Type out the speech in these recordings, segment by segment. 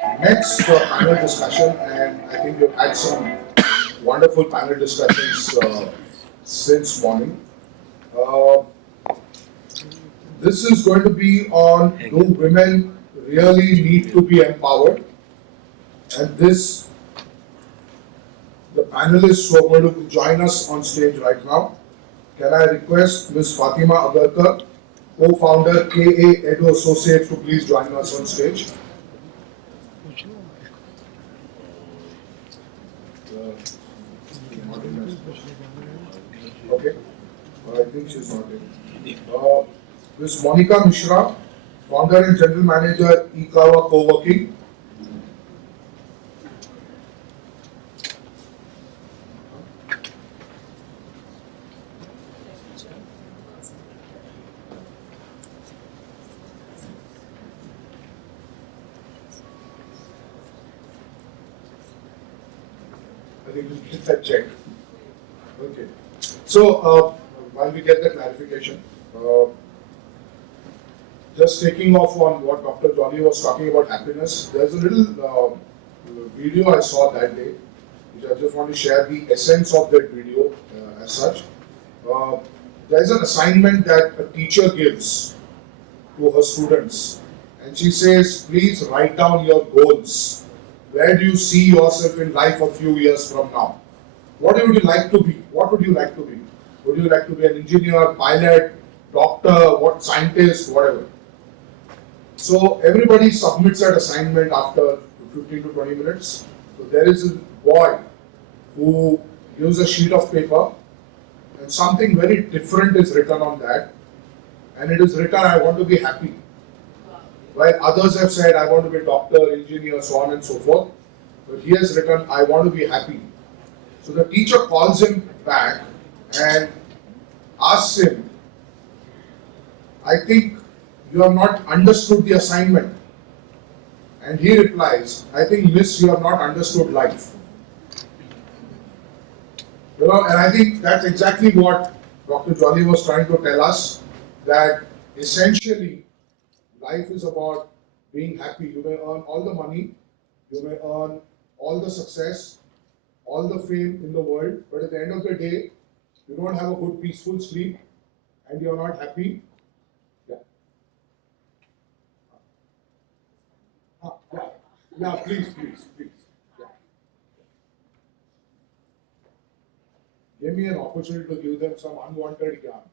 Next panel discussion, and I think we've had some wonderful panel discussions since morning. Uh, this is going to be on, do women really need to be empowered? And this, the panelists who are going to join us on stage right now. Can I request Ms. Fatima Agarkar, co-founder KA EduAssociates, to please join us on stage? Okay, I think she's not in. Ms. Monika Mishra, founder and general manager, IKeva Coworking. I think we'll get that checked. Okay. So, while we get the clarification, just taking off on what Dr. Johnny was talking about happiness, there's a little video I saw that day, which I just want to share the essence of that video as such. There's an assignment that a teacher gives to her students, and she says, please write down your goals. Where do you see yourself in life a few years from now? What would you like to be? What would you like to be? Would you like to be an engineer, pilot, doctor, what, scientist, whatever? So everybody submits that assignment after 15 to 20 minutes. So there is a boy who gives a sheet of paper and something very different is written on that. And it is written, I want to be happy. While others have said, I want to be a doctor, engineer, so on and so forth. But he has written, I want to be happy. So the teacher calls him back and asks him, I think you have not understood the assignment. And he replies, I think, miss, you have not understood life. You know, and I think that's exactly what Dr. Jolly was trying to tell us, that essentially life is about being happy. You may earn all the money, you may earn all the success, all the fame in the world, but at the end of the day, you don't have a good peaceful sleep and you're not happy. Yeah. Yeah, please. Yeah. Give me an opportunity to give them some unwanted yarn.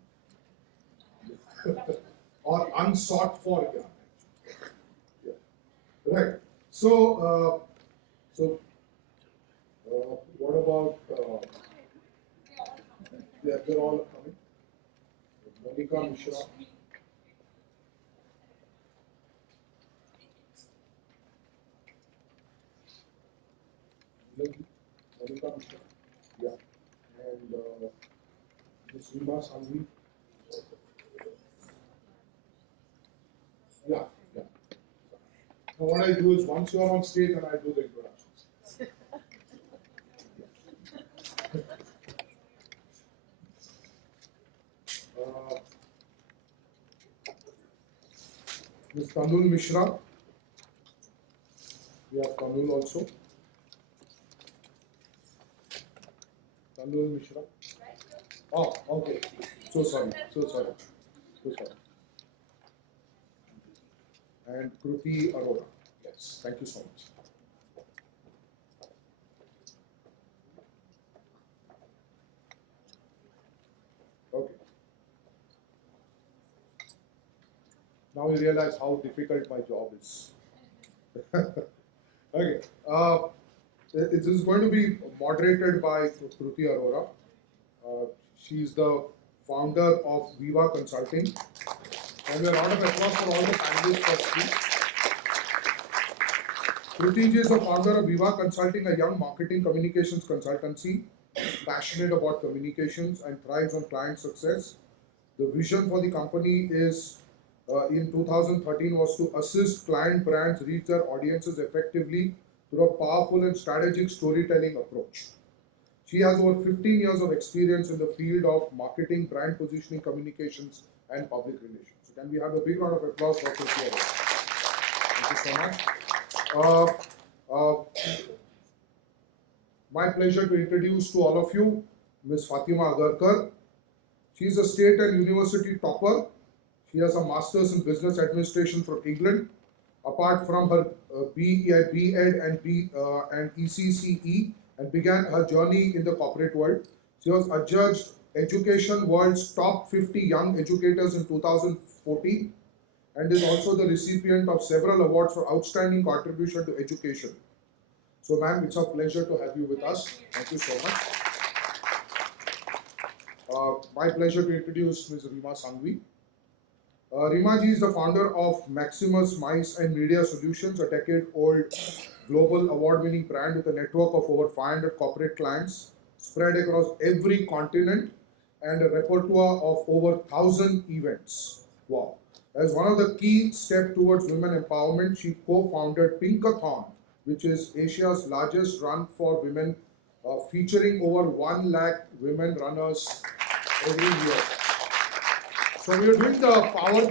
Or unsought for yarn. Yeah. Right. So, what about, yeah, they're all coming. Monika Mishra. Monika Mishra. Yeah. And Ms. Reema, Sanghvi. Yeah. Now what I do is once you are on stage and I do the introductions. Ms. Tanul Mishra. We have Tanul also. Tanul Mishra. Oh, okay. So sorry. And Kruti Arora. Yes, thank you so much. Okay. Now you realize how difficult my job is. Okay. This is going to be moderated by Kruti Arora. She's the founder of Vivaa Consulting. And a round of applause for all the panelists for this. Kruti is the founder of Vivaa Consulting, a young marketing communications consultancy, passionate about communications and thrives on client success. The vision for the company is, in 2013, was to assist client brands reach their audiences effectively through a powerful and strategic storytelling approach. She has over 15 years of experience in the field of marketing, brand positioning, communications, and public relations. So can we have a big round of applause for Kruti? Thank you so much. Uh, uh, my pleasure to introduce to all of you Ms. Fatima Agarkar. She is a state and university topper. She has a master's in business administration from England. Apart from her B.Ed and ECCE, and began her journey in the corporate world. She was adjudged Education World's Top 50 Young Educators in 2014 and is also the recipient of several awards for outstanding contribution to education. So ma'am, it's a pleasure to have you with us. Thank you so much. My pleasure to introduce Ms. Reema Sanghvi. Reema ji is the founder of Maximus Mice and Media Solutions, a decade-old global award-winning brand with a network of over 500 corporate clients spread across every continent and a repertoire of over 1,000 events. Wow. As one of the key steps towards women empowerment, she co-founded Pinkathon, which is Asia's largest run for women, featuring over 1 lakh women runners every year. So we were doing the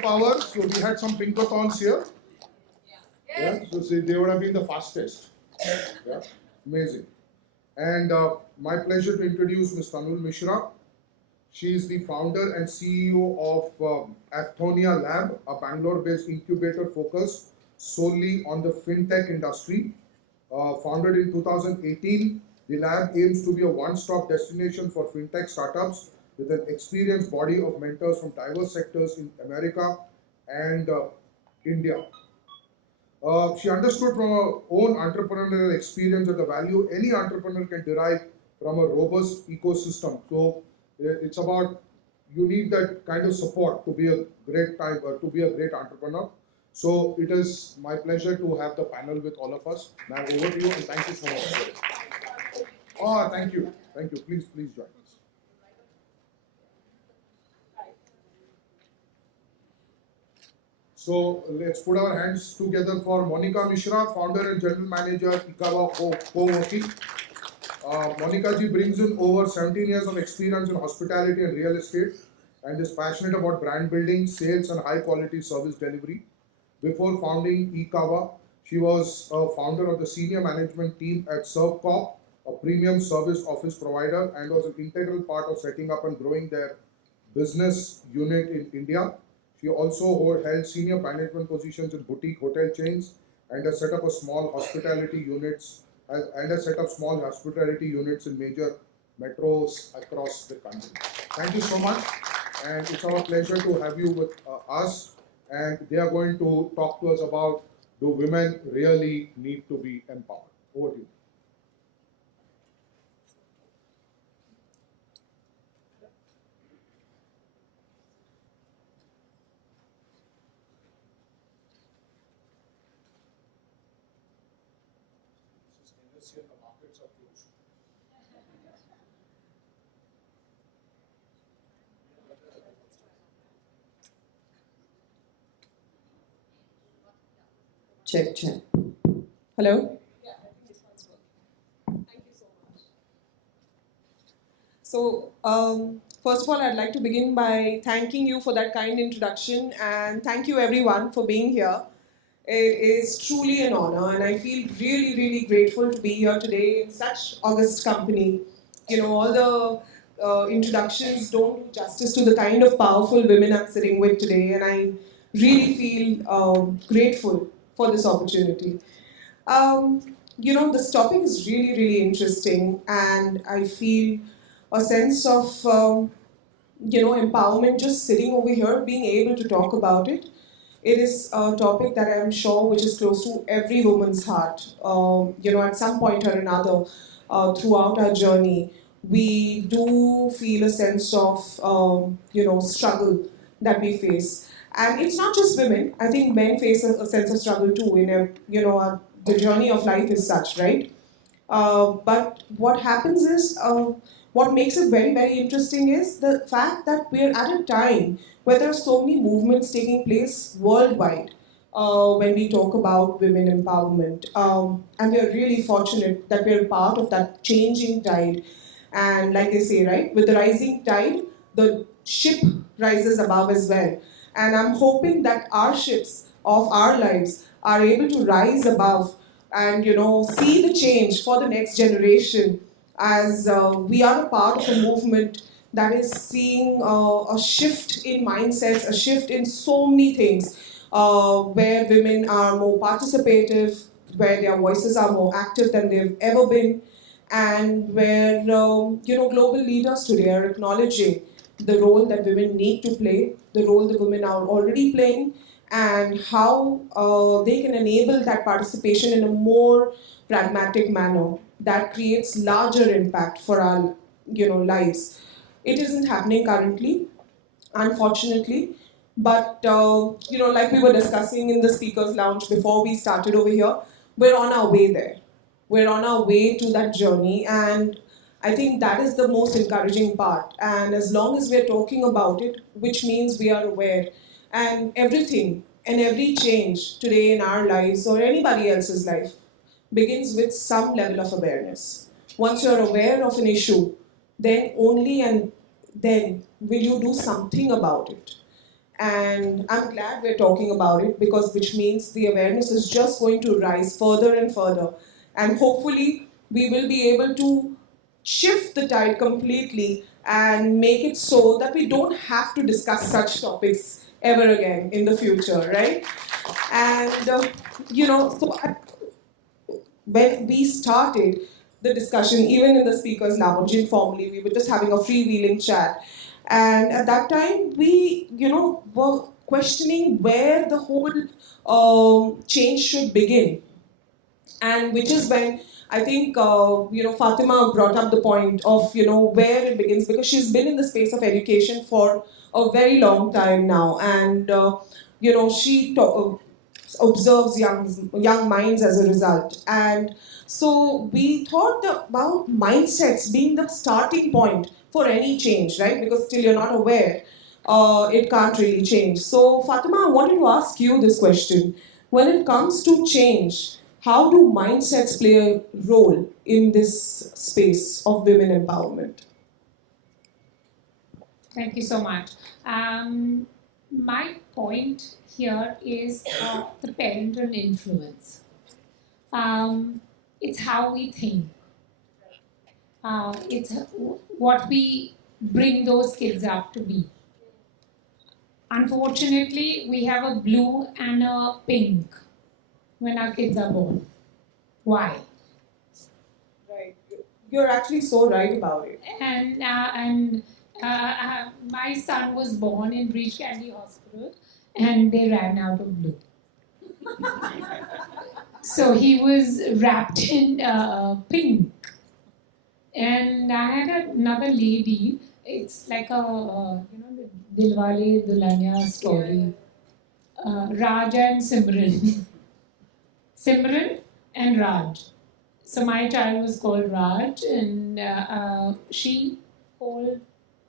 power, so we had some Pinkathons here. Yeah, so see, they would have been the fastest. Yeah, amazing. And my pleasure to introduce Ms. Tanul Mishra. She is the founder and CEO of Afthonia Lab, a Bangalore-based incubator focused solely on the fintech industry. Founded in 2018, the lab aims to be a one-stop destination for fintech startups with an experienced body of mentors from diverse sectors in America and India. She understood from her own entrepreneurial experience that the value any entrepreneur can derive from a robust ecosystem. So it's about, you need that kind of support to be a great entrepreneur. So it is my pleasure to have the panel with all of us. Now over to you, and thank you so much. Oh, thank you. Please join us. So let's put our hands together for Monika Mishra, founder and general manager, IKeva Coworking. Monika ji brings in over 17 years of experience in hospitality and real estate and is passionate about brand building, sales and high quality service delivery. Before founding IKeva, she was a founder of the senior management team at ServCorp, a premium service office provider, and was an integral part of setting up and growing their business unit in India. She also held senior management positions in boutique hotel chains and has set up small hospitality units in major metros across the country. Thank you so much, and it's our pleasure to have you with us. And they are going to talk to us about, do women really need to be empowered? Over to you. Check. Hello? Yeah, I think this one's working. Thank you so much. So, first of all, I'd like to begin by thanking you for that kind introduction, and thank you everyone for being here. It is truly an honor, and I feel really, really grateful to be here today in such august company. You know, all the introductions don't do justice to the kind of powerful women I'm sitting with today, and I really feel grateful for this opportunity. This topic is really, really interesting, and I feel a sense of, empowerment just sitting over here, being able to talk about it. It is a topic that I'm sure which is close to every woman's heart. At some point or another, throughout our journey, we do feel a sense of, struggle that we face. And it's not just women. I think men face a sense of struggle too. The journey of life is such, right? But what happens is, what makes it very, very interesting is the fact that we're at a time where there are so many movements taking place worldwide when we talk about women empowerment. And we're really fortunate that we're part of that changing tide. And like they say, right, with the rising tide, the ship rises above as well. And I'm hoping that our ships of our lives are able to rise above and see the change for the next generation, as we are a part of a movement that is seeing a shift in mindsets, a shift in so many things, where women are more participative, where their voices are more active than they've ever been, and where global leaders today are acknowledging the role that women need to play, the role the women are already playing, and how they can enable that participation in a more pragmatic manner that creates larger impact for our lives. It isn't happening currently, unfortunately. But like we were discussing in the speakers lounge before we started over here, we're on our way there. We're on our way to that journey, and I think that is the most encouraging part. And as long as we're talking about it, which means we are aware, and everything and every change today in our lives or anybody else's life begins with some level of awareness. Once you're aware of an issue, then only and then will you do something about it. And I'm glad we're talking about it, because which means the awareness is just going to rise further and further. And hopefully we will be able to shift the tide completely and make it so that we don't have to discuss such topics ever again in the future, right? And when we started the discussion, even in the speakers lounge informally, we were just having a freewheeling chat. And at that time, we, were questioning where the whole change should begin. And which is when I think, Fatima brought up the point of, where it begins, because she's been in the space of education for a very long time now. And, she observes young minds as a result. And so we thought about mindsets being the starting point for any change, right? Because till you're not aware, it can't really change. So Fatima, I wanted to ask you this question. When it comes to change, how do mindsets play a role in this space of women empowerment? Thank you so much. My point here is the parental influence. It's how we think. It's what we bring those kids up to be. Unfortunately, we have a blue and a pink when our kids are born. Why? Right. You're actually so right about it. And my son was born in Breach Candy Hospital, and they ran out of blue. So he was wrapped in pink. And I had another lady. It's like the Dilwale Dulhania story. Raj and Simran. Simran and Raj. So my child was called Raj, and she called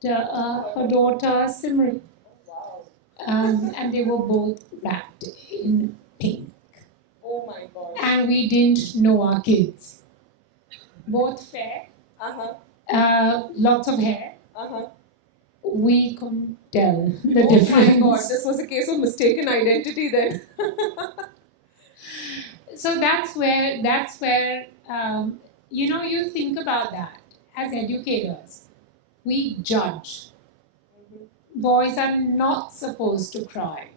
her daughter Simran. And they were both wrapped in pink. Oh my God. And we didn't know our kids. Both fair, lots of hair. We couldn't tell the difference. Oh my God, this was a case of mistaken identity then. So that's where you think about that as educators. We judge. Boys are not supposed to cry.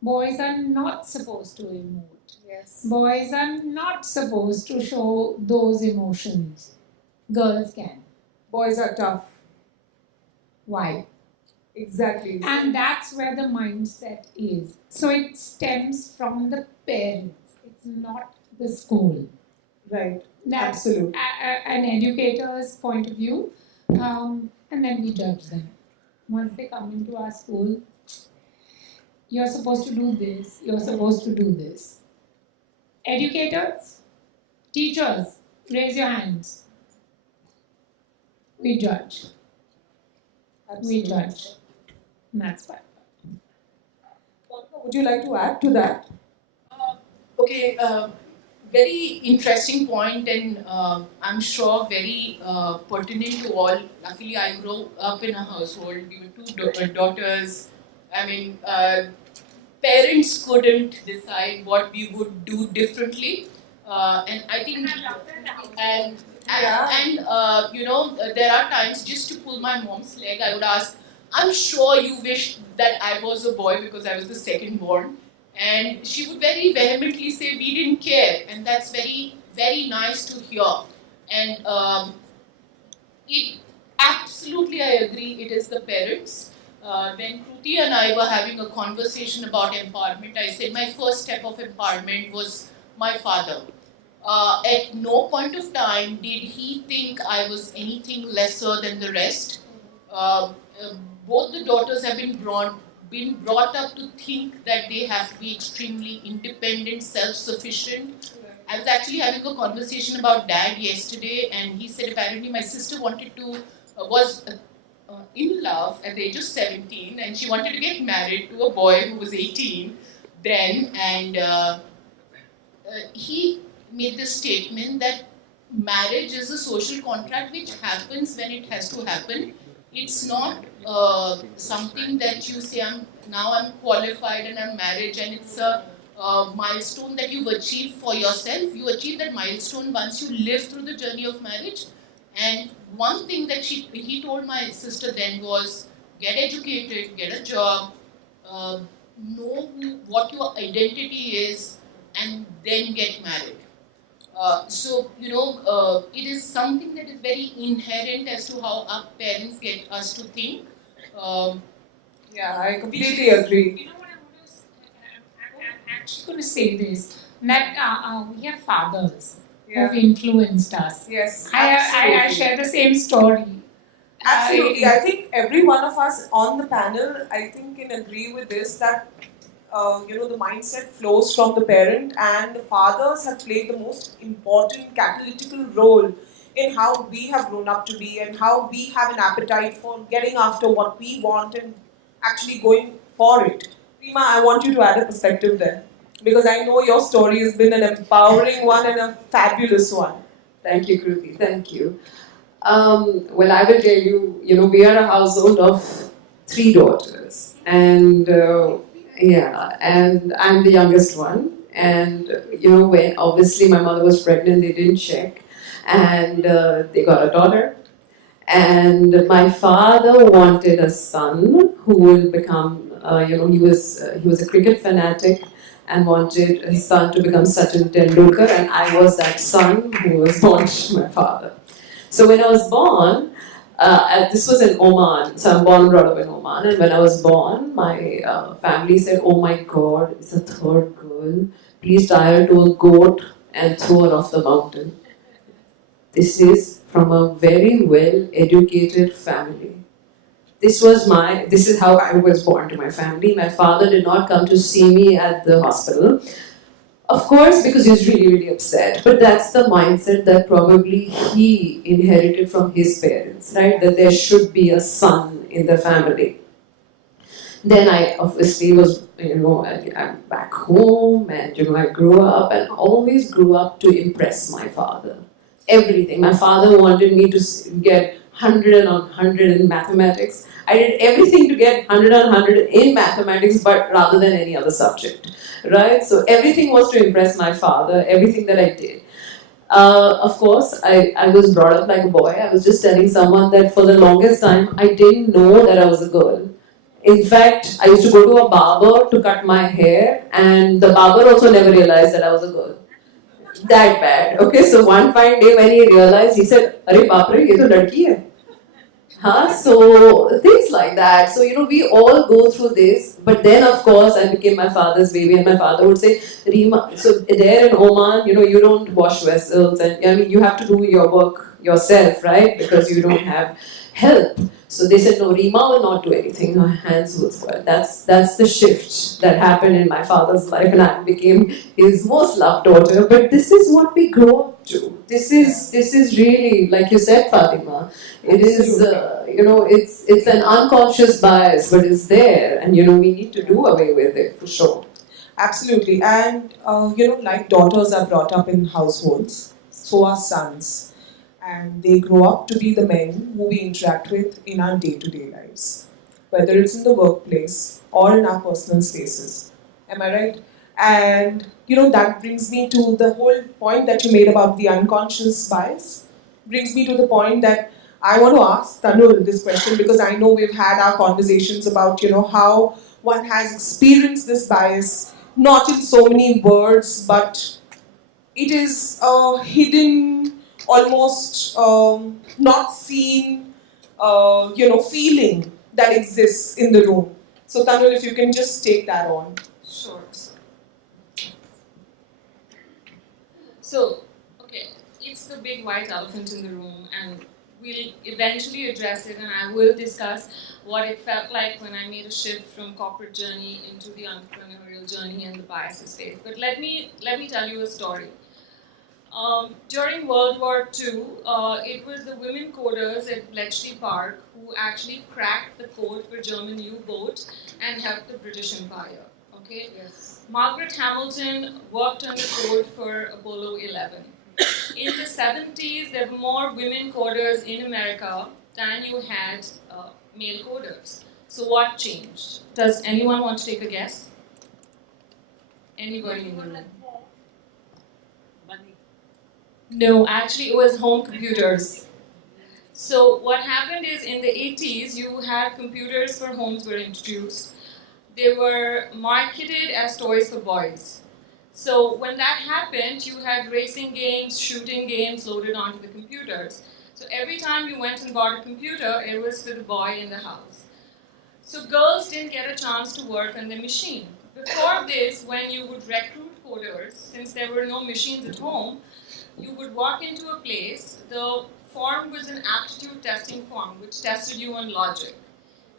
Boys are not supposed to emote. Yes. Boys are not supposed to show those emotions. Girls can. Boys are tough. Why? Exactly. And that's where the mindset is. So it stems from the parents. It's not the school. Right. That's Absolutely. An educator's point of view. And then we judge them. Once they come into our school, you're supposed to do this, you're supposed to do this. Educators, teachers, raise your hands. We judge. Absolutely. We judge. And that's why. Would you like to add to that? Okay, very interesting point, and I'm sure very pertinent to all. Luckily, I grew up in a household with two daughters. I mean, parents couldn't decide what we would do differently. And I think, and you know, there are times just to pull my mom's leg, I would ask, I'm sure you wish that I was a boy because I was the second born. And she would very vehemently say, we didn't care. And that's very, very nice to hear. And it absolutely, I agree, it is the parents. When Kruti and I were having a conversation about empowerment, I said my first step of empowerment was my father. At no point of time did he think I was anything lesser than the rest. Both the daughters have been brought up to think that they have to be extremely independent, self-sufficient. I was actually having a conversation about dad yesterday, and he said apparently my sister was in love at the age of 17, and she wanted to get married to a boy who was 18 then, and he made the statement that marriage is a social contract which happens when it has to happen. It's not something that you say, now I'm qualified and I'm married, and it's a milestone that you've achieved for yourself. You achieve that milestone once you live through the journey of marriage. And one thing that he told my sister then was, get educated, get a job, know what your identity is, and then get married. So, you know, it is something that is very inherent as to how our parents get us to think. Yeah, I completely agree. You know what I'm actually going to say this, that we have fathers who've influenced us. Yes, I share the same story. Absolutely. I think every one of us on the panel, I think, can agree with this, that you know, the mindset flows from the parent, and the fathers have played the most important catalytical role in how we have grown up to be and how we have an appetite for getting after what we want and actually going for it. Reema, I want you to add a perspective there, because I know your story has been an empowering one and a fabulous one. Thank you, Kruti. Thank you. Well, I will tell you, you know, we are a household of 3 daughters, and and I'm the youngest one. And you know, when obviously my mother was pregnant, they didn't check, and they got a daughter. And my father wanted a son who will become, you know, he was a cricket fanatic and wanted his son to become Sachin Tendulkar, and I was that son who was born to my father. So when I was born, this was in Oman, so I'm born and brought up in Oman, and when I was born, my family said, oh my God, it's a 3rd girl, please tie her to a goat and throw her off the mountain. This is from a very well-educated family. This is how I was born to my family. My father did not come to see me at the hospital. Of course, because he was really, really upset. But that's the mindset that probably he inherited from his parents, right? That there should be a son in the family. Then I obviously was, you know, I'm back home, and you know, I grew up and always grew up to impress my father. Everything. My father wanted me to get 100 on 100 in mathematics. I did everything to get 100 on 100 in mathematics, but rather than any other subject, right? So everything was to impress my father, everything that I did. Of course, I was brought up like a boy. I was just telling someone that for the longest time, I didn't know that I was a girl. In fact, I used to go to a barber to cut my hair, and the barber also never realized that I was a girl. That bad. Okay, so one fine day when he realized, he said, "Arey baapre, ye to ladki hai." So things like that. So you know, we all go through this. But then, of course, I became my father's baby, and my father would say, "Reema, so there in Oman, you know, you don't wash vessels, and I mean, you have to do your work yourself, right? Because you don't have help." So they said, no, Reema will not do anything, her hands will spoil. That's the shift that happened in my father's life, and I became his most loved daughter. But this is what we grow up to. This is really, like you said, Fatima, it is, you know, it's an unconscious bias, but it's there, and you know, we need to do away with it for sure. Absolutely. And you know, like daughters are brought up in households, so are sons. And they grow up to be the men who we interact with in our day-to-day lives, whether it's in the workplace or in our personal spaces. Am I right? And that brings me to the whole point that you made about the unconscious bias. Brings me to the point that I want to ask Tanul this question, because I know we've had our conversations about how one has experienced this bias, not in so many words, but it is a hidden, almost not seen, feeling that exists in the room. So Tanul, if you can just take that on. Sure. So, okay, it's the big white elephant in the room, and we'll eventually address it, and I will discuss what it felt like when I made a shift from corporate journey into the entrepreneurial journey and the biases faced. But let me tell you a story. During World War II, it was the women coders at Bletchley Park who actually cracked the code for German U-boat and helped the British Empire. Okay? Yes. Margaret Hamilton worked on the code for Apollo 11. In the 70s, there were more women coders in America than you had male coders. So what changed? Does anyone want to take a guess? Anybody in the room? No, actually it was home computers. So what happened is in the 80s, you had computers for homes were introduced. They were marketed as toys for boys. So when that happened, you had racing games, shooting games loaded onto the computers. So every time you went and bought a computer, it was for the boy in the house. So girls didn't get a chance to work on the machine. Before this, when you would recruit coders, since there were no machines at home, you would walk into a place, the form was an aptitude testing form, which tested you on logic.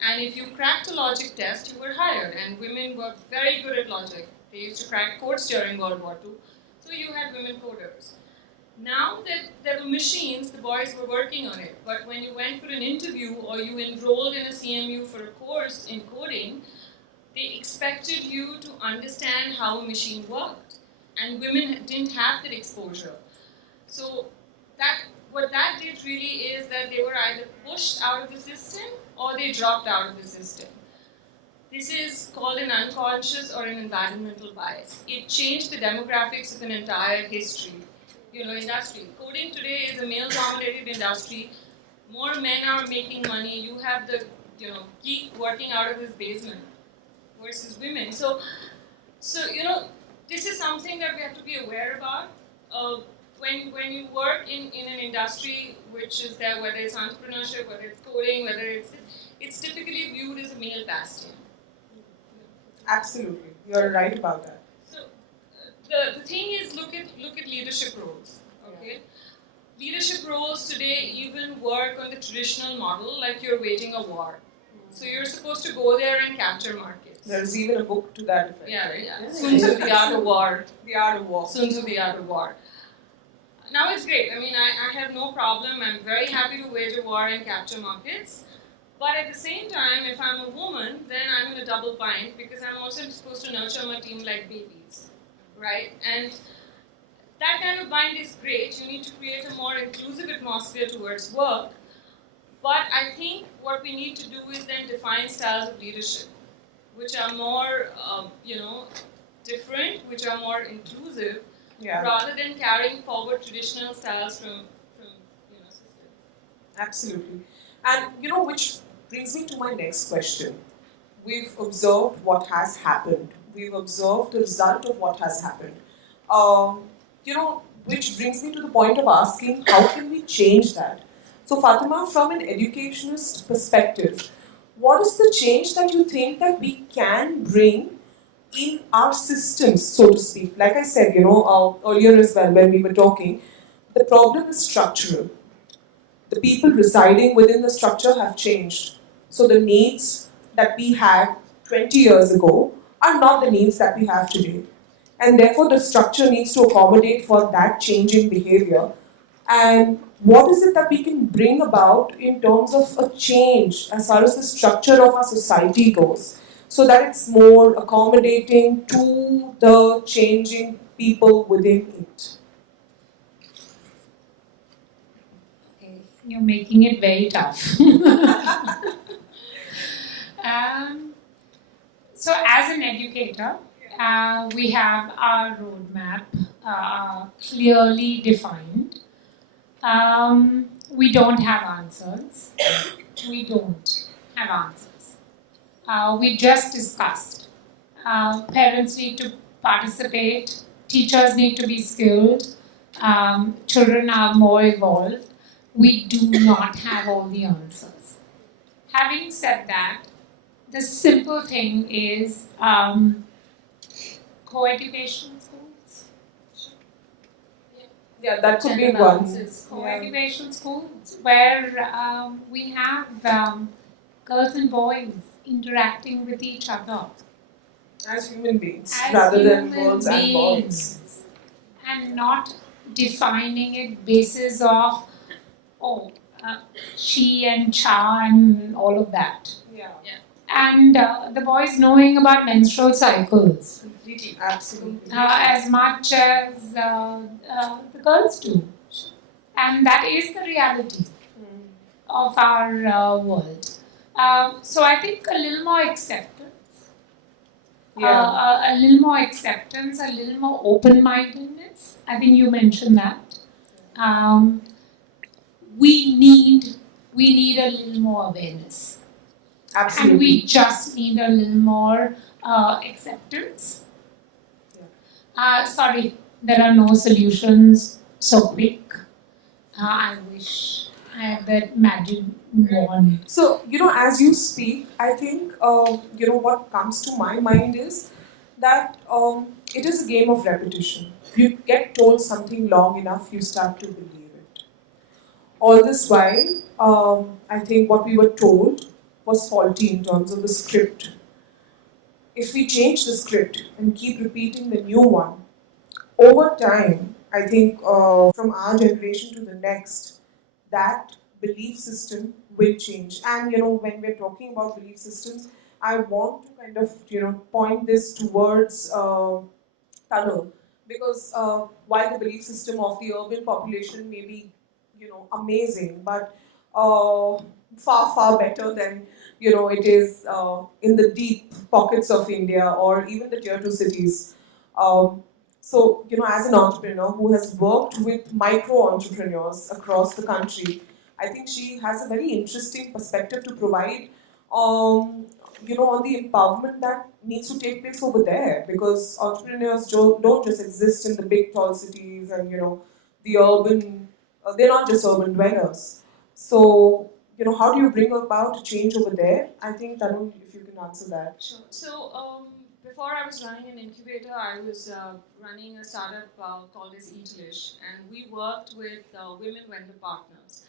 And if you cracked a logic test, you were hired. And women were very good at logic. They used to crack codes during World War II. So you had women coders. Now that there were machines, the boys were working on it. But when you went for an interview or you enrolled in a CMU for a course in coding, they expected you to understand how a machine worked. And women didn't have that exposure. So what that did really is that they were either pushed out of the system or they dropped out of the system. This is called an unconscious or an environmental bias. It changed the demographics of an entire industry. Coding today is a male-dominated industry. More men are making money. You have the geek working out of his basement versus women. So this is something that we have to be aware about. When you work in an industry which is there, whether it's entrepreneurship, whether it's coding, whether it's typically viewed as a male bastion. Absolutely, you're right about that. So the thing is, look at leadership roles. Okay, leadership roles today even work on the traditional model, like you're waging a war. So you're supposed to go there and capture markets. There's even a book to that effect. Yeah. Sun Tzu, The Art of War. The Art of War. Sun Tzu, The Art of War. Now it's great. I mean, I have no problem. I'm very happy to wage a war and capture markets. But at the same time, if I'm a woman, then I'm in a double bind because I'm also supposed to nurture my team like babies, right? And that kind of bind is great. You need to create a more inclusive atmosphere towards work. But I think what we need to do is then define styles of leadership, which are more, different, which are more inclusive, rather than carrying forward traditional styles from systems. Absolutely. And which brings me to my next question. We've observed what has happened. We've observed the result of what has happened. Which brings me to the point of asking, how can we change that? So Fatima, from an educationist perspective, what is the change that you think that we can bring in our systems, so to speak? Like I said, earlier as well when we were talking, the problem is structural. The people residing within the structure have changed. So the needs that we had 20 years ago are not the needs that we have today. And therefore the structure needs to accommodate for that changing behavior. And what is it that we can bring about in terms of a change as far as the structure of our society goes, so that it's more accommodating to the changing people within it? Okay, you're making it very tough. So as an educator, We have our roadmap clearly defined. We don't have answers. We don't have answers. We just discussed. Parents need to participate. Teachers need to be skilled. Children are more evolved. We do not have all the answers. Having said that, the simple thing is co-education schools. Yeah, that could be one. Co-education schools where we have girls and boys interacting with each other. As human beings, As rather than human girls and boys. beings. And not defining it basis of, she and cha and all of that. Yeah. And the boys knowing about menstrual cycles. Completely. Absolutely. As much as the girls do. And that is the reality of our world. So I think a little more acceptance. A little more acceptance, a little more open-mindedness. I think you mentioned that. We need a little more awareness. Absolutely. And we just need a little more acceptance. Sorry, there are no solutions so quick. I wish I had that magic wand. So, as you speak, I think, what comes to my mind is that it is a game of repetition. You get told something long enough, you start to believe it. All this while, I think what we were told was faulty in terms of the script. If we change the script and keep repeating the new one, over time, I think from our generation to the next, that belief system will change. And when we're talking about belief systems, I want to kind of point this towards Tanul, because while the belief system of the urban population may be amazing, but far better than it is in the deep pockets of India or even the tier 2 cities. So, as an entrepreneur who has worked with micro entrepreneurs across the country, I think she has a very interesting perspective to provide, on the empowerment that needs to take place over there, because entrepreneurs don't just exist in the big tall cities and, the urban, they're not just urban dwellers. So, how do you bring about a change over there? I think, Tanul, if you can answer that. Sure. So, before I was running an incubator, I was running a startup called as Eatlish, and we worked with women vendor partners.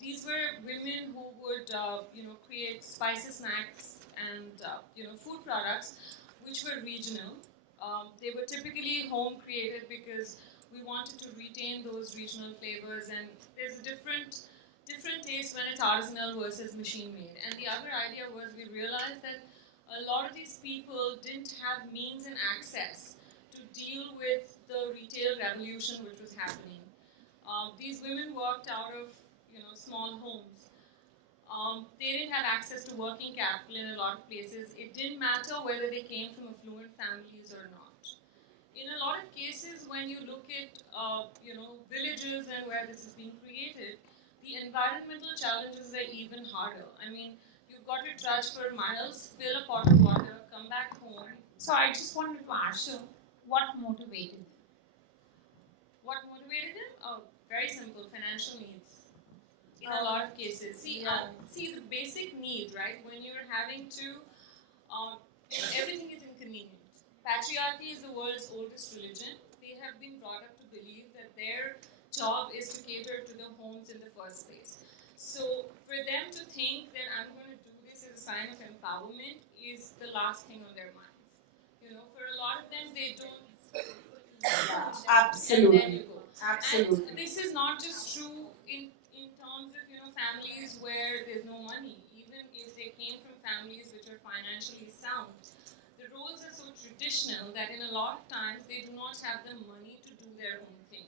These were women who would, create spicy snacks and, food products which were regional. They were typically home created because we wanted to retain those regional flavors, and there's a different taste when it's artisanal versus machine made. And the other idea was we realized that a lot of these people didn't have means and access to deal with the retail revolution which was happening. These women worked out of small homes. They didn't have access to working capital in a lot of places. It didn't matter whether they came from affluent families or not. In a lot of cases, when you look at villages and where this is being created, the environmental challenges are even harder. I mean, you've got to trudge for miles, fill a pot of water, come back home. So I just wanted to ask you, what motivated them? What motivated them? Oh, very simple, financial needs. In a lot of cases. See the basic need, right? When you're having to, everything is inconvenient. Patriarchy is the world's oldest religion. They have been brought up to believe that their job is to cater to the homes in the first place. So for them to think that I'm going to do this as a sign of empowerment is the last thing on their minds. For a lot of them, they don't. Absolutely. And then you go. Absolutely. And this is not just true in terms of families where there's no money. Even if they came from families which are financially sound, the roles are so traditional that in a lot of times they do not have the money to do their own thing.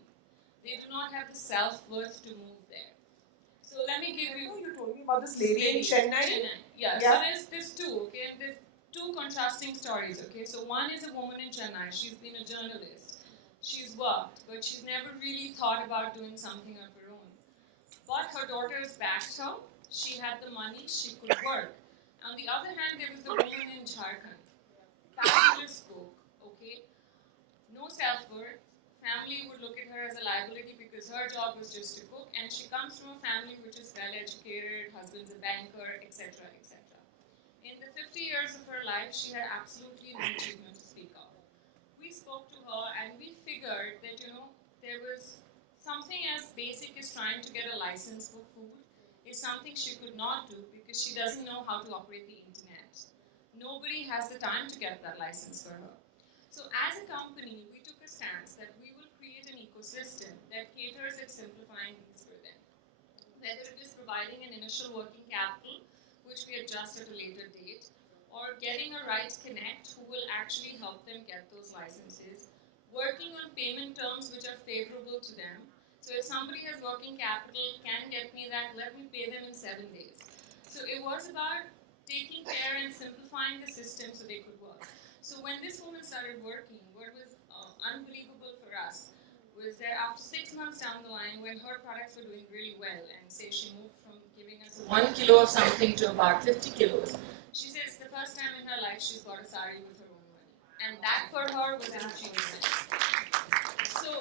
They do not have the self-worth to move there. So let me give you. You told me about this lady in Chennai. Yeah. So there's two. Okay, and two contrasting stories, okay? So one is a woman in Chennai. She's been a journalist. She's worked, but she's never really thought about doing something of her own. But her daughters backed her. She had the money. She could work. On the other hand, there was a woman in Jharkhand. Fabulous cook, okay? No self-worth. Family would look at her as a liability because her job was just to cook, and she comes from a family which is well-educated, husband's a banker, etc., etc. In the 50 years of her life, she had absolutely no achievement to speak of. We spoke to her and we figured that, there was something as basic as trying to get a license for food is something she could not do because she doesn't know how to operate the internet. Nobody has the time to get that license for her. So as a company, we took a stance that we will create an ecosystem that caters at simplifying things for them. Whether it is providing an initial working capital, which we adjust at a later date, or getting a right connect who will actually help them get those licenses, working on payment terms which are favorable to them. So if somebody has working capital, can get me that, let me pay them in 7 days. So it was about taking care and simplifying the system so they could work. So when this woman started working, what was unbelievable for us was that after 6 months down the line, when her products were doing really well, and say she moved from giving us 1 kilo of something to about 50 kilos, she said it's the first time in her life she's got a sari with her own money. And that for her was an achievement. So,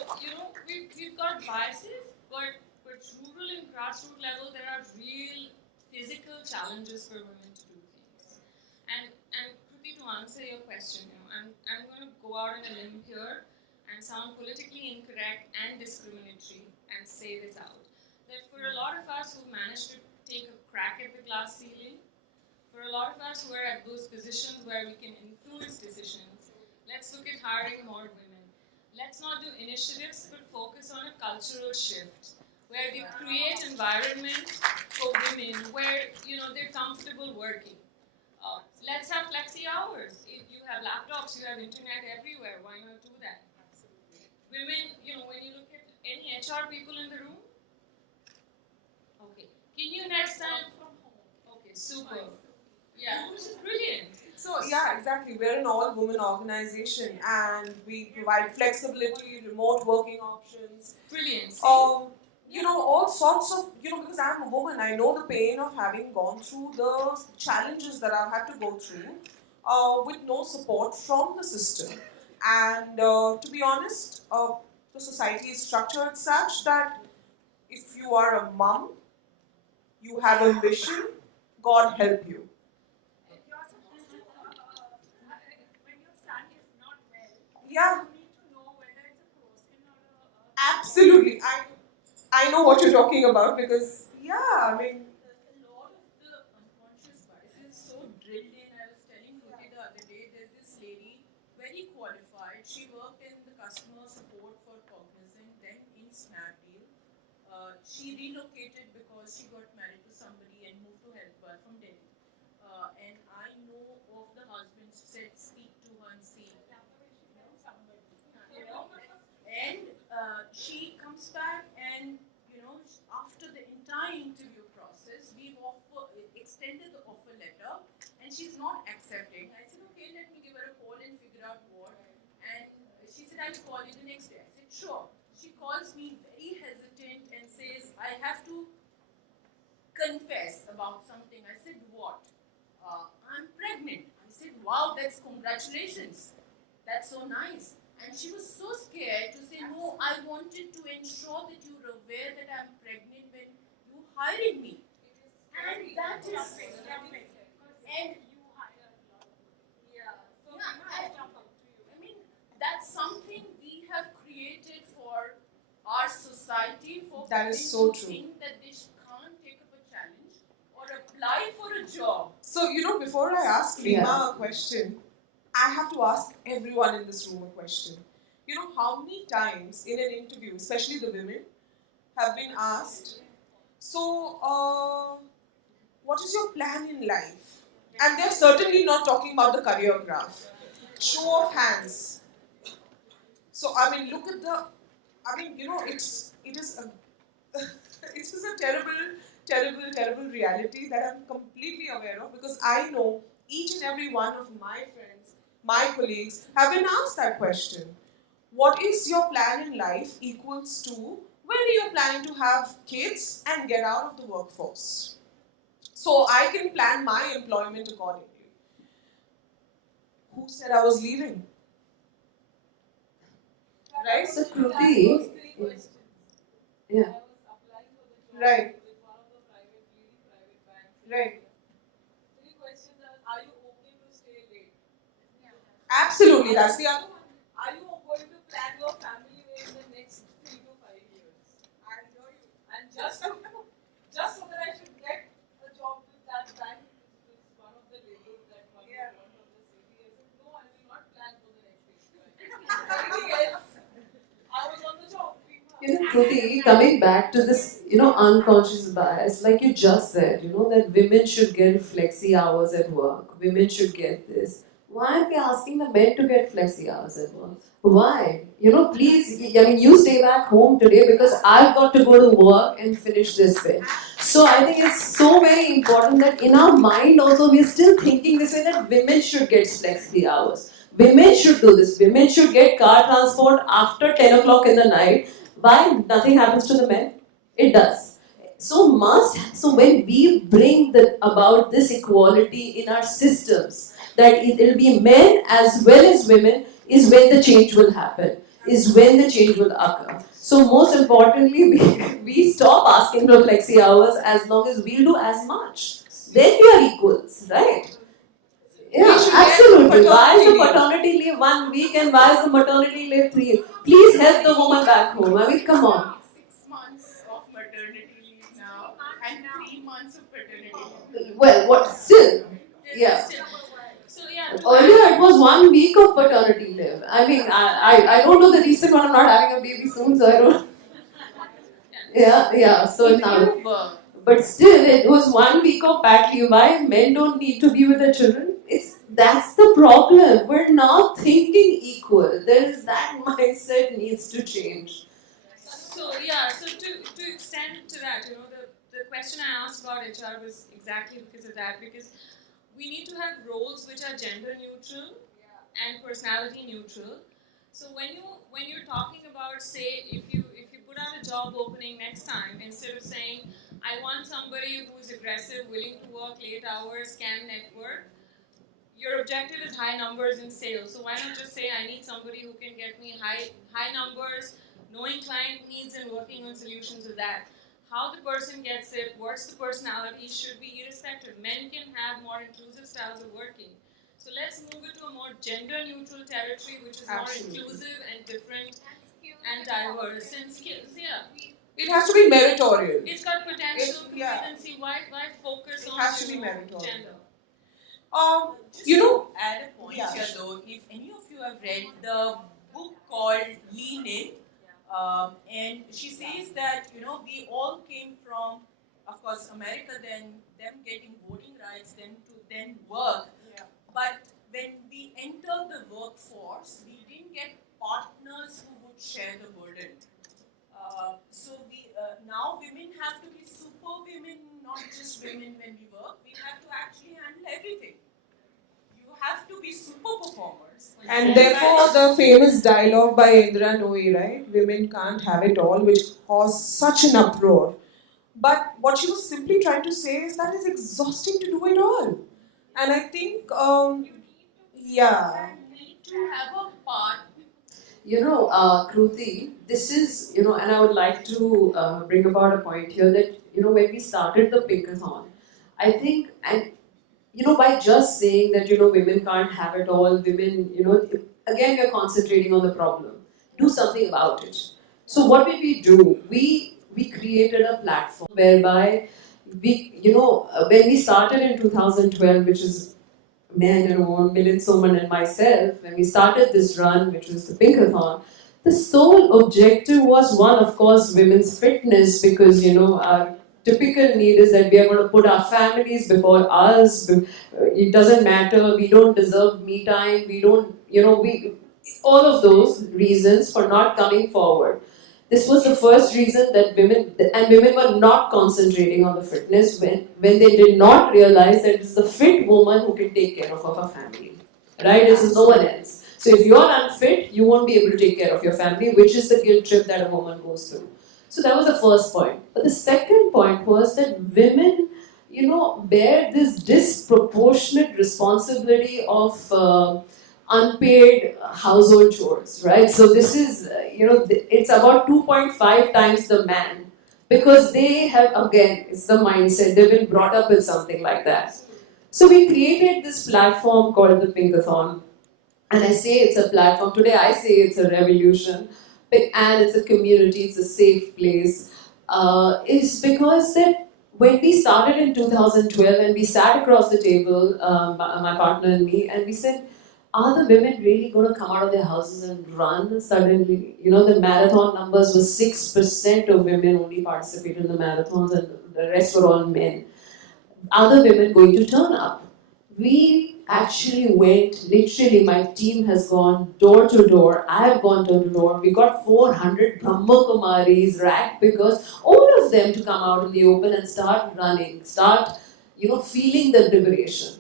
we've got biases, but rural and grassroots level, there are real physical challenges for women to do things. And Kruti, to answer your question, I'm going to go out on a limb here and sound politically incorrect and discriminatory and say this out. That for a lot of us who managed to take a crack at the glass ceiling, for a lot of us who are at those positions where we can influence decisions, let's look at hiring more women. Let's not do initiatives, but focus on a cultural shift where we create environment for women where they're comfortable working. Let's have flexi hours. If you have laptops, you have internet everywhere. Why not do that? Women, when you look at any HR people in the room, okay. Can you next time? Okay, super. Yeah, which is brilliant. So yeah, exactly. We're an all-women organization, and we provide flexibility, remote working options. Brilliant. All sorts of, because I'm a woman, I know the pain of having gone through the challenges that I've had to go through with no support from the system. And to be honest, the society is structured such that if you are a mom, you have ambition, God help you. Yeah. You need to know whether it's a foreskin or a... Absolutely. I know what you're talking about because, yeah, I mean... A lot of the unconscious biases so drilled in. I was telling Kruti the other day, there's this lady, very qualified. She worked in the customer support for Cognizant, then in Snapdeal. She relocated because she got married to somebody and moved to Hyderabad from Delhi. And I know of the husband said, speak to her and see. And she comes back and, after the entire interview process, we've extended the offer letter and she's not accepting. I said, okay, let me give her a call and figure out what. And she said, I'll call you the next day. I said, sure. She calls me very hesitant and says, I have to confess about something. I said, what? I'm pregnant. I said, wow, that's congratulations. That's so nice. And she was so scared to say, no, I wanted to ensure that you were aware that I'm pregnant when you hired me. And that is... And you hired a lot. Yeah. So I mean, that's something we have created for our society, for that is so true. Think that they can't take up a challenge or apply for a job. So, before I ask Reema a question, I have to ask everyone in this room a question. How many times in an interview, especially the women, have been asked, so, what is your plan in life? And they're certainly not talking about the career graph. Show of hands. So, look at the, it is a terrible reality that I'm completely aware of because I know each and every one of my friends, my colleagues have been asked that question. What is your plan in life equals to when are you planning to have kids and get out of the workforce? So I can plan my employment accordingly. Who said I was leaving? Right? So Kruti, yeah. Right. Right. Absolutely, that's the other one. Are you going to plan your family in the next 3 to 5 years? I know you. And just so that I should get a job with that bank, which is one of the labels that one from the city. I said, no, I will not plan for the next 6 years. Anything else? I was on the job. Kruti, coming back to this, unconscious bias, like you just said, that women should get flexi hours at work. Women should get this. Why are we asking the men to get flexi hours at work? Why? Please, you stay back home today because I've got to go to work and finish this bit. So I think it's so very important that in our mind also we are still thinking this way that women should get flexi hours. Women should do this. Women should get car transport after 10 o'clock in the night. Why nothing happens to the men? It does. So when we bring about this equality in our systems, that it will be men as well as women, is when the change will happen, is when the change will occur. So most importantly, we stop asking for flexi hours as long as we do as much. Then we are equals, right? Yeah, absolutely. Why is the paternity leave 1 week and why is the maternity leave 3? Please help the woman back home. I mean, come on. 6 months of maternity leave now and 3 months of paternity leave. Well, what still? Yeah. So yeah. Earlier it was 1 week of paternity leave. I mean, I don't know the reason why I'm not having a baby soon, so I don't. Yeah. So now. But still, it was 1 week of pat leave. Why men don't need to be with their children? That's the problem. We're not thinking equal. That mindset needs to change. So to extend to that, the question I asked about HR was exactly because of that, because we need to have roles which are gender neutral and personality neutral. So when you're talking about, say, if you put out a job opening next time, instead of saying, I want somebody who's aggressive, willing to work late hours, can network, your objective is high numbers in sales. So why not just say, I need somebody who can get me high numbers, knowing client needs and working on solutions of that. How the person gets it, what's the personality, should be irrespective. Men can have more inclusive styles of working. So let's move it to a more gender-neutral territory, which is more inclusive and different and diverse. And skills, It has to be meritorious. It's got potential, competency. Why focus on gender? Add a point here though, if any of you have read the book called Lean In, and she says that, we all came from, of course, America, then them getting voting rights, then work. Yeah. But when we entered the workforce, we didn't get partners who would share the burden. So now women have to be super women, not just women when we work. We have to actually handle everything. You have to be super performers. And therefore the famous dialogue by Indra Nooyi, right? Women can't have it all, which caused such an uproar. But what she was simply trying to say is that it's exhausting to do it all. And I think, you need to have a part. Kruti, this is, and I would like to bring about a point here that, when we started the Pinkathon, I think, and, by just saying that, women can't have it all, women, again, we're concentrating on the problem. Do something about it. So what did we do? We created a platform whereby when we started in 2012, which is Milind Soman and myself, when we started this run, which was the Pinkathon, the sole objective was one, of course, women's fitness, because our typical need is that we are going to put our families before us. It doesn't matter. We don't deserve me time. We don't, all of those reasons for not coming forward. This was the first reason that women were not concentrating on the fitness when they did not realize that it's the fit woman who can take care of her family. Right? It's no one else. So if you're unfit, you won't be able to take care of your family, which is the guilt trip that a woman goes through. So that was the first point. But the second point was that women, bear this disproportionate responsibility of unpaid household chores, right? So this is, it's about 2.5 times the man, because they have, again, it's the mindset, they've been brought up with something like that. So we created this platform called the Pinkathon, and I say it's a platform, today I say it's a revolution, and it's a community, it's a safe place, is because that when we started in 2012 and we sat across the table, my partner and me, and we said, are the women really going to come out of their houses and run suddenly? The marathon numbers were 6% of women only participated in the marathons and the rest were all men. Are the women going to turn up? We actually went, literally my team has gone door to door, I have gone door to door, we got 400 Brahma Kumaris, rat pickers, all of them to come out in the open and start running, start, feeling the liberation.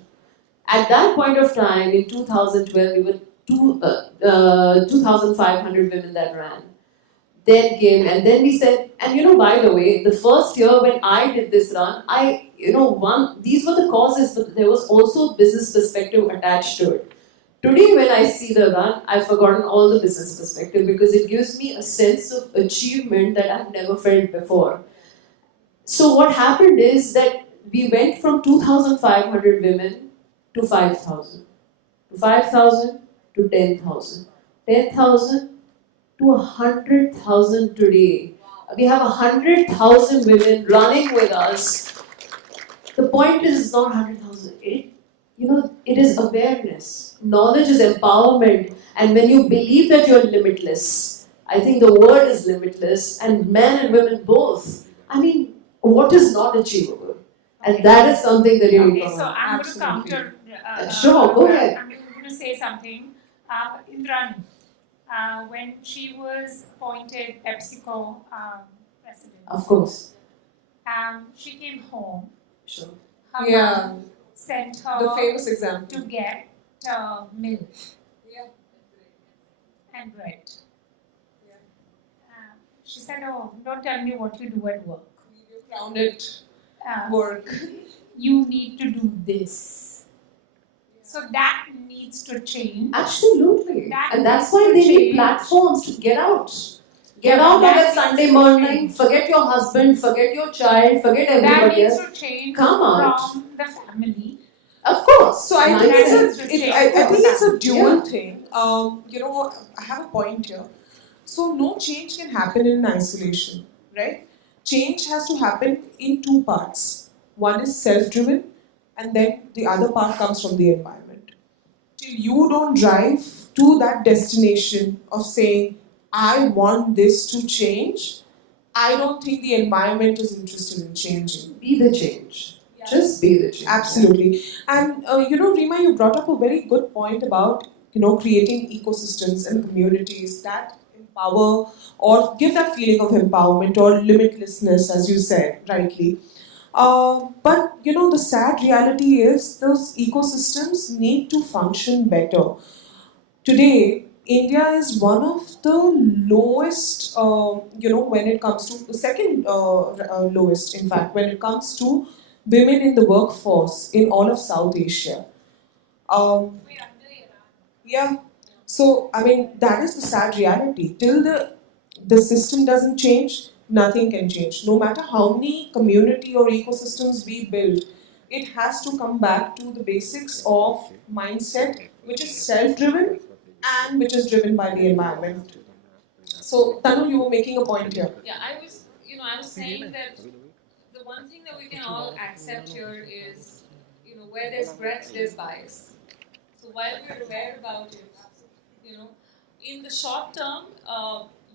At that point of time, in 2012, we were 2,500 women that ran. Then came, and then we said, and by the way, the first year when I did this run, these were the causes, but there was also business perspective attached to it. Today, when I see the run, I've forgotten all the business perspective because it gives me a sense of achievement that I've never felt before. So what happened is that we went from 2,500 women to 5,000, to 5,000 to 10,000, 10,000 to 100,000 today. We have 100,000 women running with us. The point is, it's not 100,000. It is awareness. Knowledge is empowerment. And when you believe that you're limitless, I think the word is limitless, and men and women both. What is not achievable? And that is something that you need to so I'm going to counter. Sure, go ahead. I'm going to say something. Indrani, when she was appointed PepsiCo president. Of course. She came home. Sure. Her mom sent her the famous example to get milk and bread. She said, "Oh, don't tell me what you do at work. You crowned it work. You need to do this." So that needs to change. Absolutely. And that's why they need platforms to get out. Get out on that Sunday morning, forget your husband, forget your child, forget everybody else. That needs to change Come out. from the family. Of course. So I think it's a dual thing. I have a point here. So no change can happen in isolation, right? Change has to happen in two parts. One is self-driven, and then the other part comes from the environment. Till you don't drive to that destination of saying, I want this to change, I don't think the environment is interested in changing. Be the change. Yeah. Just be the change. Absolutely. And Reema, you brought up a very good point about creating ecosystems and communities that empower or give that feeling of empowerment or limitlessness, as you said rightly. But the sad reality is those ecosystems need to function better. Today, India is one of the lowest, when it comes to the second lowest, in fact, when it comes to women in the workforce in all of South Asia. Yeah. So, that is the sad reality. Till the system doesn't change, nothing can change. No matter how many community or ecosystems we build, it has to come back to the basics of mindset, which is self-driven and which is driven by the environment. So, Tanul, you were making a point here. Yeah, I was saying that the one thing that we can all accept here is, where there's breadth, there's bias. So while we're aware about it, in the short term,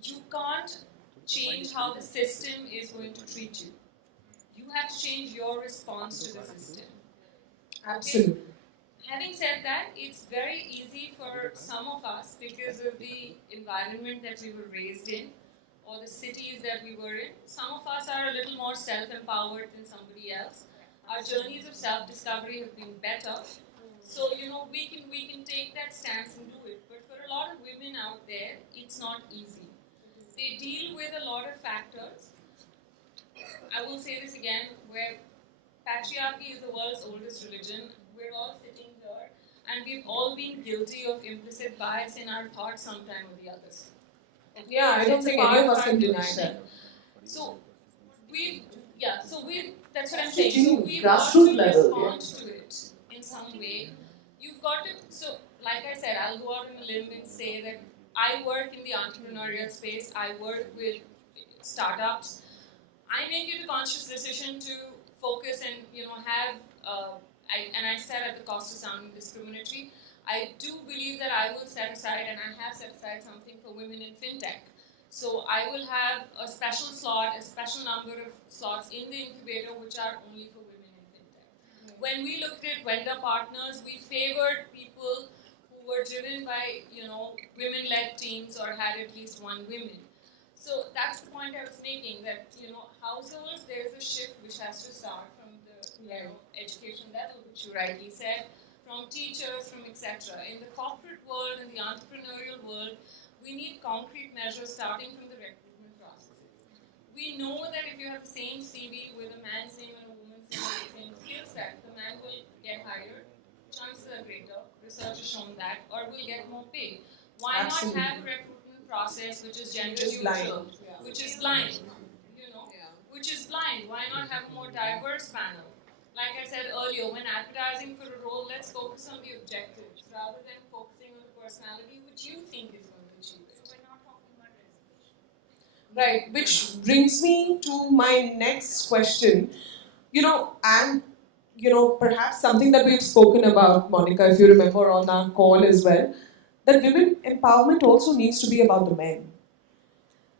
you can't change how the system is going to treat you. You have to change your response to the system. Absolutely. Okay? Having said that, it's very easy for some of us, because of the environment that we were raised in, or the cities that we were in. Some of us are a little more self-empowered than somebody else. Our journeys of self-discovery have been better. So, we can take that stance and do it. But for a lot of women out there, it's not easy. They deal with a lot of factors. I will say this again, where patriarchy is the world's oldest religion. We're all sitting here, and we've all been guilty of implicit bias in our thoughts sometime or the others. Yeah, I don't think any of us can deny that. So that's what I'm saying. So we've got Grassroots to level, respond to it in some way. You've got to, so like I said, I'll go out on a limb and say that I work in the entrepreneurial space. I work with startups. I make it a conscious decision to focus and have. I said at the cost of sounding discriminatory, I do believe that I will set aside, and I have set aside something for women in fintech. So I will have a special slot, a special number of slots in the incubator which are only for women in fintech. When we looked at vendor partners, we favored people who were driven by women-led teams or had at least one woman. So that's the point I was making, that households, there is a shift which has to start from the education level, which you rightly said, from teachers, from etc. In the corporate world, in the entrepreneurial world, we need concrete measures starting from the recruitment processes. We know that if you have the same CV with a man's name and a woman's name with the same skill set, the man will get hired, chances are greater, research has shown that, or will get more pay. Why Absolutely. not have a recruitment process which is gender neutral, which is blind, which is blind? Why not have a more diverse panel? Like I said earlier, when advertising for a role, let's focus on the objectives rather than focusing on the personality which you think is going to achieve it. So we're not talking about reservation. Right, which brings me to my next question. Perhaps something that we've spoken about, Monika, if you remember on our call as well, that women empowerment also needs to be about the men.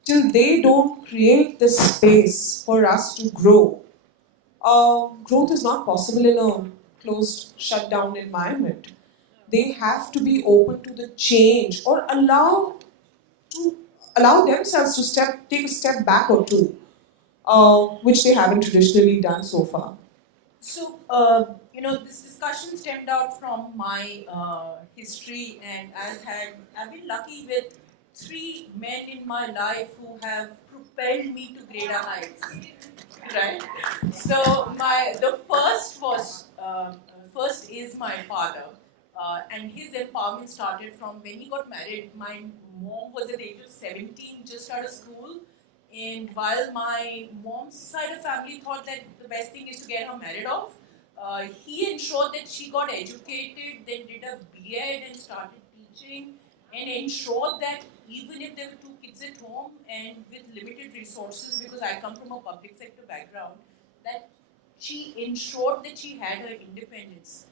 Till they don't create the space for us to grow, growth is not possible in a closed, shut down environment. They have to be open to the change or allow themselves to take a step back or two, which they haven't traditionally done so far. So, this discussion stemmed out from my history, and I've been lucky with 3 men in my life who have propelled me to greater heights. Right. So the first is my father, and his empowerment started from when he got married. My mom was at the age of 17, just out of school. And while my mom's side of family thought that the best thing is to get her married off, he ensured that she got educated, then did a B.Ed and started teaching, and ensured that even if there were 2 kids at home and with limited resources, because I come from a public sector background, that she ensured that she had her independence.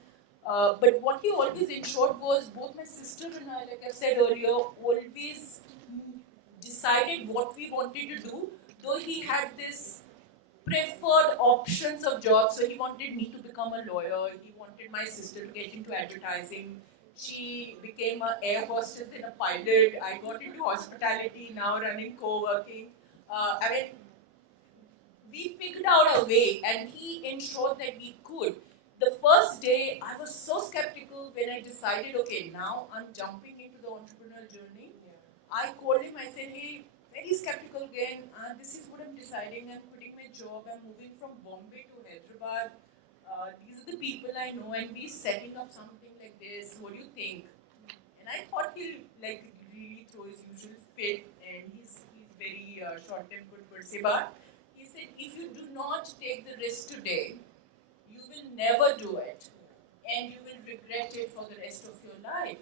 But what he always ensured was both my sister and I, like I said earlier, always decided what we wanted to do, though he had this preferred options of jobs. So he wanted me to become a lawyer, he wanted my sister to get into advertising, she became an air hostess and a pilot, I got into hospitality, now running Coworking. We figured out a way, and he ensured that we could. The first day, I was so skeptical when I decided, okay, now I'm jumping into the entrepreneurial journey. I called him, I said, hey, very skeptical again, this is what I'm deciding, I'm quitting my job, I'm moving from Bombay to Hyderabad, these are the people I know, and we're setting up something like this, what do you think? And I thought he'll really throw his usual fit, and he's very short-tempered per se, but he said, if you do not take the risk today, you will never do it, and you will regret it for the rest of your life.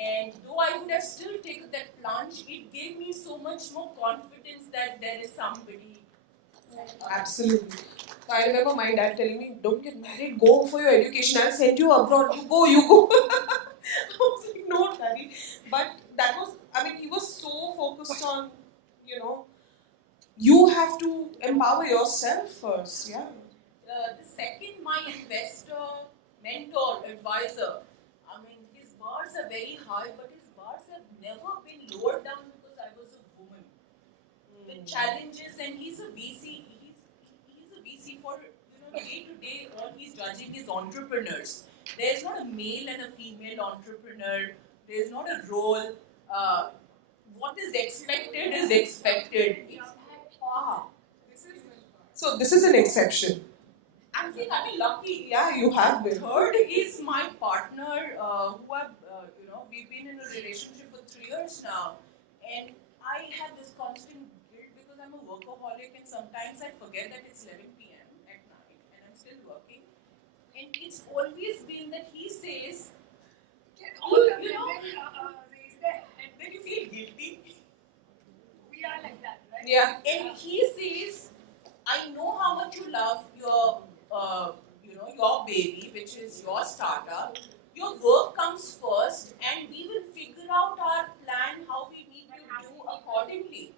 And though I would have still taken that plunge, it gave me so much more confidence that there is somebody. Absolutely. I remember my dad telling me, don't get married, go for your education, I'll send you abroad, you go. I was like, no, daddy. But that was, he was so focused on, you have to empower yourself first, yeah. The second, my investor, mentor, advisor, his bars are very high, but his bars have never been lowered down because I was a woman. with challenges, and he's a VC. He's a VC for day to day. All he's judging is entrepreneurs. There's not a male and a female entrepreneur. There's not a role. What is expected is expected. So this is an exception. I'm saying I've been lucky. Yeah, you have been. Third is my partner, who I've, we've been in a relationship for 3 years now, and I have this constant guilt because I'm a workaholic, and sometimes I forget that it's 11 p.m. at night and I'm still working. And it's always been that he says, and then you feel guilty. We are like that, right? Yeah. And he says, I know how much you love your, your baby, which is your startup. Your work comes first, and we will figure out our plan, how we need to do accordingly.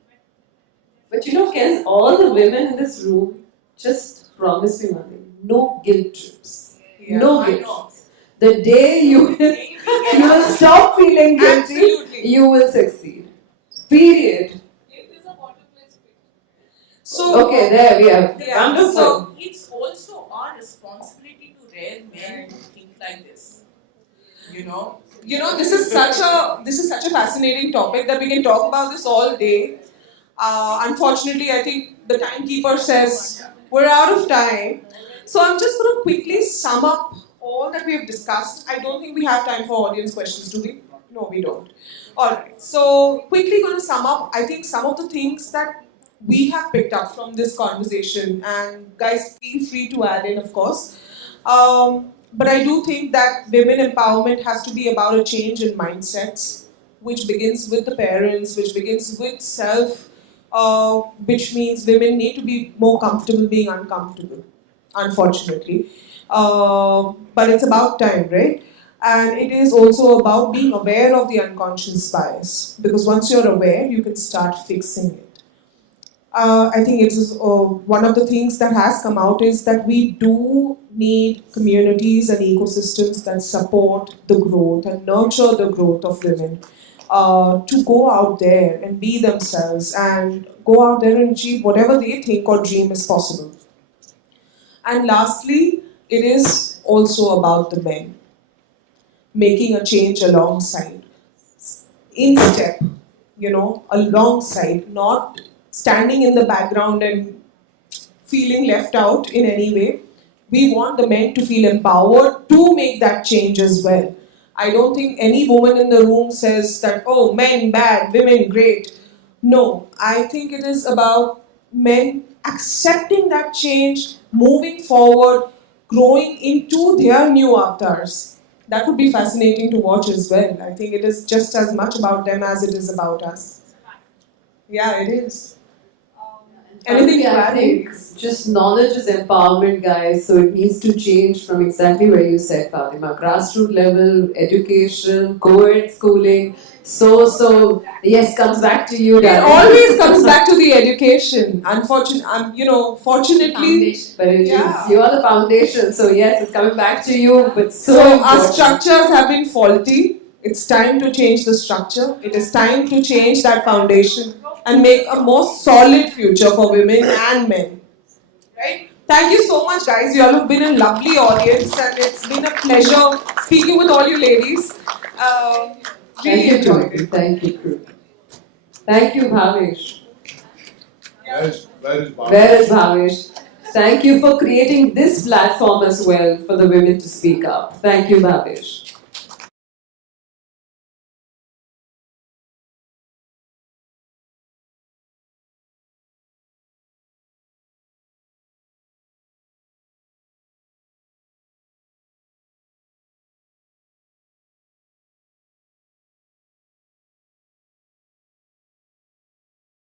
But can all the women in this room just promise me one thing? No guilt trips. Yeah, No I guilt know. trips. The day you will stop feeling guilty, Absolutely. you will succeed. Period. So Okay, there we are. Yeah, Wonderful. so- It's also our responsibility to raise men who think like this. this is such a fascinating topic that we can talk about this all day. Unfortunately, I think the timekeeper says we're out of time. So I'm just going to quickly sum up all that we have discussed. I don't think we have time for audience questions, do we? No, we don't. Alright, so quickly going to sum up, I think some of the things that we have picked up from this conversation, and guys, feel free to add in, of course. But I do think that women empowerment has to be about a change in mindsets, which begins with the parents, which begins with self, which means women need to be more comfortable being uncomfortable, unfortunately. But it's about time, right? And it is also about being aware of the unconscious bias, because once you're aware, you can start fixing it. I think it is one of the things that has come out is that we do need communities and ecosystems that support the growth and nurture the growth of women to go out there and be themselves and go out there and achieve whatever they think or dream is possible. And lastly, it is also about the men making a change alongside, in step, alongside, not standing in the background and feeling left out in any way. We want the men to feel empowered to make that change as well. I don't think any woman in the room says that, oh, men bad, women great. No, I think it is about men accepting that change, moving forward, growing into their new avatars. That would be fascinating to watch as well. I think it is just as much about them as it is about us. Yeah, it is. Anything to I add? think just knowledge is empowerment, guys. So it needs to change from exactly where you said, Fatima. Grassroots level, education, co-ed schooling. So yes, comes back to you, It darling. always comes back to the education. Unfortunately, fortunately, But it is, Yeah. you are the foundation. So yes, it's coming back to you. But so our important. structures have been faulty. It's time to change the structure. It is time to change that foundation and make a more solid future for women and men. Right? Thank you so much, guys. You all have been a lovely audience, and it's been a pleasure speaking with all you ladies. Really Thank you, enjoyed Kruti. it. Thank you, Kruti. Thank you, Bhavesh. Where is Bhavesh? Where is Bhavesh? Thank you for creating this platform as well for the women to speak up. Thank you, Bhavesh.